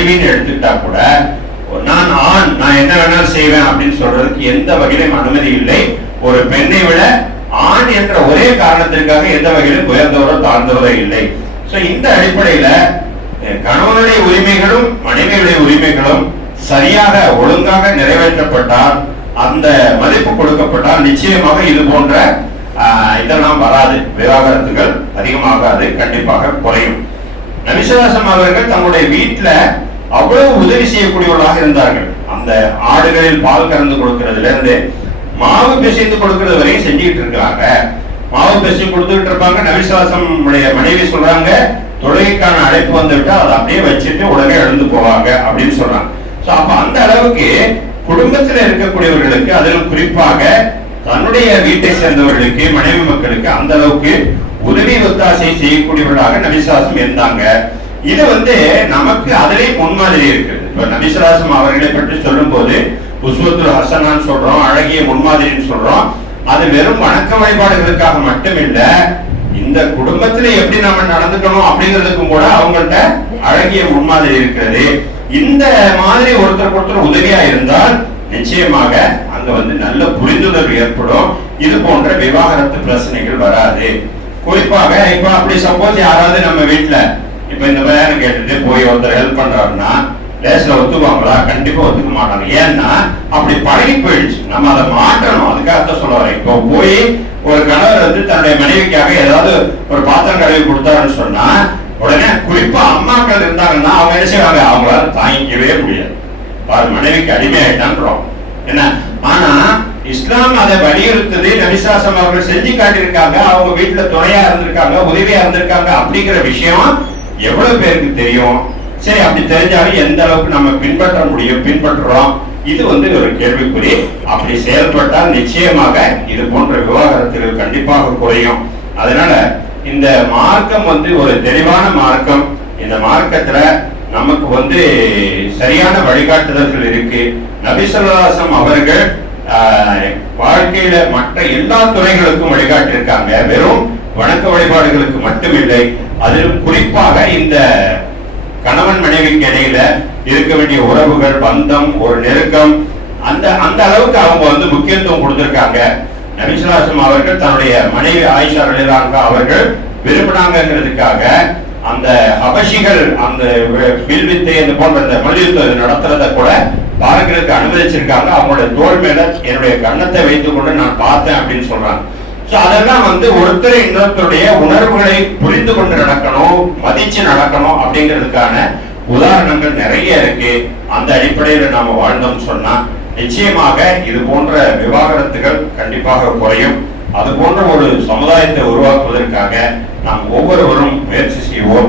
மனைவின்னு எடுத்துக்கிட்டா கூட நான் ஆண் நான் என்ன வேணாலும் செய்வேன் அப்படின்னு சொல்றதுக்கு எந்த வகையிலும் அனுமதி இல்லை. ஒரு பெண்ணை விட ஆண் என்ற ஒரே காரணத்திற்காக எந்த வகையிலும் உயர்ந்தவரோ தாழ்ந்தவரோ இல்லை. சோ இந்த அடிப்படையில கணவனுடைய உரிமைகளும் மனைவியுடைய உரிமைகளும் சரியாக ஒழுங்காக நிறைவேற்றப்பட்டால் அந்த மதிப்பு கொடுக்கப்பட்டால் நிச்சயமாக இது போன்ற இதெல்லாம் வராது. விவாகரத்துகள் அதிகமாகாது கண்டிப்பாக குறையும். நபிசுவாசம் அவர்கள் தங்களுடைய வீட்டுல அவ்வளவு உதவி செய்யக்கூடியவர்களாக இருந்தார்கள். அந்த ஆடுகளில் பால் கறந்து கொடுக்கறதுல இருந்து மாவு பிசைந்து கொடுக்கறது வரையும் செஞ்சுக்கிட்டு இருக்காங்க மாவு பிசை கொடுத்துக்கிட்டு இருப்பாங்க. நவிசுவாசம் உடைய மனைவி சொல்றாங்க தொழுகைக்கான அழைப்பு வந்துவிட்டா அதை அப்படியே வச்சுட்டு உடனே எழுந்து போவாங்க அப்படின்னு சொல்றாங்க. சோ அப்ப அந்த அளவுக்கு குடும்பத்தில் இருக்கக்கூடியவர்களுக்கு அதிலும் குறிப்பாக தன்னுடைய வீட்டை சேர்ந்தவர்களுக்கு மனைவி மக்களுக்கு அந்த அளவுக்கு உதவி ஒத்தாசை செய்யக்கூடியவர்களாக நபிசாசம் இருந்தாங்க. இது வந்து நமக்கு அதிலே முன்மாதிரி இருக்குது இப்ப நபிசராசம் அவர்களை பற்றி சொல்லும் போது உஸ்வத்துல் ஹசனான்னு சொல்றோம் அழகிய முன்மாதிரின்னு சொல்றோம். அது வெறும் வணக்க வழிபாடுகளுக்காக மட்டுமில்ல இந்த குடும்பத்துல எப்படி நம்ம நடந்துக்கணும் அப்படிங்கிறதுக்கும் கூட அவங்கள்ட்ட அழகிய முன்மாதிரி இருக்கிறது. இந்த மாதிரி ஒருத்தருக்கு ஒருத்தர் உதவியா இருந்தால் நிச்சயமாக அங்க வந்து நல்ல புரிந்துணர்வு ஏற்படும். இது போன்ற விவாகரத்து பிரச்சனைகள் வராது. குறிப்பாக இப்ப அப்படி சப்போஸ் யாராவது நம்ம வீட்டுல இப்ப இந்த மாதிரி கேட்டுட்டு போய் ஒருத்தர் ஹெல்ப் பண்றாருன்னா லேசில் ஒத்துக்குவாங்களா? கண்டிப்பா ஒத்துக்க மாட்டாங்க. ஏன்னா அப்படி பழகி போயிடுச்சு. நம்ம அதை மாற்றணும். அதுக்காகத்தான் சொல்ல வரேன் இப்போ போய் ஒரு கணவர் வந்து தன்னுடைய மனைவிக்காக ஏதாவது ஒரு பாத்திரம் கழுவி கொடுத்தாருன்னு சொன்னா உடனே குறிப்பா அம்மாக்கள் இருந்தாங்கன்னா அவங்க என்ன செய்வாங்க? அவங்களால தாங்கிக்கவே முடியாது. பாரு மனைவிக்கு அடிமையாயிட்டான்றோம். என்ன? ஆனா இஸ்லாம் அதை வலியுறுத்தது. நபிசாசம் அவர்கள் செஞ்சு காட்டியிருக்காங்க. அவங்க வீட்டுல துணையா இருந்திருக்காங்க உதவியா இருந்திருக்காங்க அப்படிங்கிற விஷயம் எவ்வளவு பேருக்கு தெரியும்? சரி அப்படி தெரிஞ்சாலும் எந்த அளவுக்கு நம்ம பின்பற்ற முடியும் பின்பற்றுறோம்? இது வந்து ஒரு கேள்விக்குறி. அப்படி செயல்பட்டால் நிச்சயமாக இது போன்ற விவாகரத்துகள் கண்டிப்பாக குறையும். அதனால இந்த மார்க்கம் வந்து ஒரு தெளிவான மார்க்கம். இந்த மார்க்கத்துல நமக்கு வந்து சரியான வழிகாட்டுதல்கள் இருக்கு. நபிசல்லாசம் அவர்கள் வாழ்க்கையில மற்ற எல்லா துறைகளுக்கும் வழிகாட்டியிருக்காங்க. வெறும் வணக்க வழிபாடுகளுக்கு மட்டுமில்லை அதிலும் குறிப்பாக இந்த கணவன் மனைவிக்கு இடையில இருக்க வேண்டிய உறவுகள் பந்தம் ஒரு நெருக்கம் அந்த அந்த அளவுக்கு அவங்க வந்து முக்கியத்துவம் கொடுத்திருக்காங்க. நபிசுலாசம் அவர்கள் தன்னுடைய மனைவி ஆயிஷா ரலியல்லாஹு அவர்கள் விரும்பினாங்கிறதுக்காக அந்த அபஷிகள் அந்த வில்வித்தை அந்த போன்ற அந்த மல்யுத்தம் நடத்துறத கூட பார்க்கறதுக்கு அனுமதிச்சிருக்காங்க. அவங்களோட தோல் மேல என்னுடைய கன்னத்தை வைத்துக் கொண்டு நான் பார்த்தேன் அப்படின்னு சொல்றாங்க. அதெல்லாம் வந்து ஒருத்தர் இன்னொருத்தருடைய உணர்வுகளை புரிந்து கொண்டு நடக்கணும் மதிச்சு நடக்கணும் அப்படிங்கிறதுக்கான உதாரணங்கள் நிறைய இருக்கு. அந்த அடிப்படையில் நாம வாழ்ந்தோம் சொன்னா நிச்சயமாக இது போன்ற விவாகரத்துகள் கண்டிப்பாக குறையும். அது போன்ற ஒரு சமுதாயத்தை உருவாக்குவதற்காக நாம் ஒவ்வொருவரும் முயற்சி செய்வோம்.